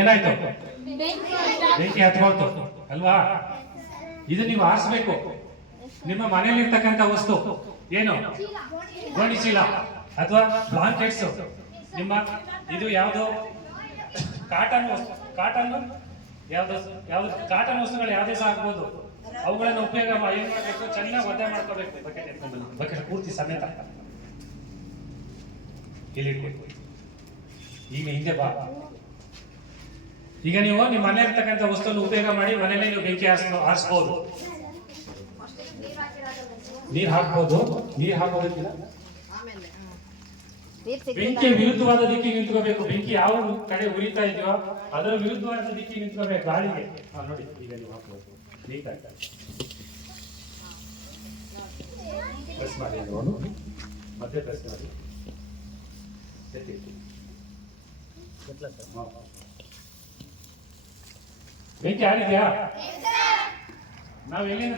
ಏನಾಯ್ತು? ಬೆಂಕಿ ಹತ್ಕೊಳ್ತು ಅಲ್ವಾ? ಇದು ನೀವು ಆರಿಸ್ಬೇಕು. ನಿಮ್ಮ ಮನೆಯಲ್ಲಿ ಇರ್ತಕ್ಕಂಥ ವಸ್ತು ಏನು? ಗೋಣಿ ಚೀಲ ಅಥವಾ ಬ್ಲಾಂಕೆಟ್ಸ್. ನಿಮ್ಮ ಇದು ಯಾವುದು? ಕಾಟನ್ ಯಾವ್ದು ಕಾಟನ್ ವಸ್ತುಗಳು ಯಾವುದೇ ಸಹ ಆಗ್ಬೋದು. ಅವುಗಳನ್ನು ಉಪಯೋಗ ಏನ್ ಮಾಡಬೇಕು? ಚೆನ್ನಾಗಿ ಒದ್ದೆ ಮಾಡ್ಕೋಬೇಕು. ಬಕೆಟ್ ಎತ್ಕೊಂಡ್ಬಂದು ಬಕೆಟ್ ಪೂರ್ತಿ ಸಮೇತ ಇಲ್ಲಿ ಇಟ್ಬೇಕು. ಈಗ ಹಿಂದೆ ಬಾ. ಈಗ ನೀವು ನಿಮ್ಮ ಮನೆ ಇರ್ತಕ್ಕಂಥ ವಸ್ತುವನ್ನು ಉಪಯೋಗ ಮಾಡಿ ಮನೆಯಲ್ಲೇ ನೀವು ಬೆಂಕಿ ಆರಿಸ್ಬೋದು. ನೀರು ಹಾಕೋದಕ್ಕಿಲ್ಲ. ಬೆಂಕಿ ವಿರುದ್ಧವಾದ ದಿಕ್ಕಿಗೆ ನಿಂತ್ಕೋಬೇಕು. ಬೆಂಕಿ ಯಾವ ಕಡೆ ಉರಿತಾ ಇದೆಯೋ ಅದರ ವಿರುದ್ಧವಾದ ದಿಕ್ಕಿಗೆ ನಿಂತ್ಕೋಬೇಕು ಗಾಳಿಗೆ. ನೋಡಿ ಈಗ ನೀವು ಹಾಕ್ಬೋದು. ನೀಟಾಗಿ ಪ್ರೆಸ್ ಮಾಡಿ ನೋಡು. ಮತ್ತೆ ಪ್ರೆಸ್ ಮಾಡಿ. ಬೆಂಕಿ ಆರಿದ್ಯಾ? ನಾವು ಎಲ್ಲಿಂದ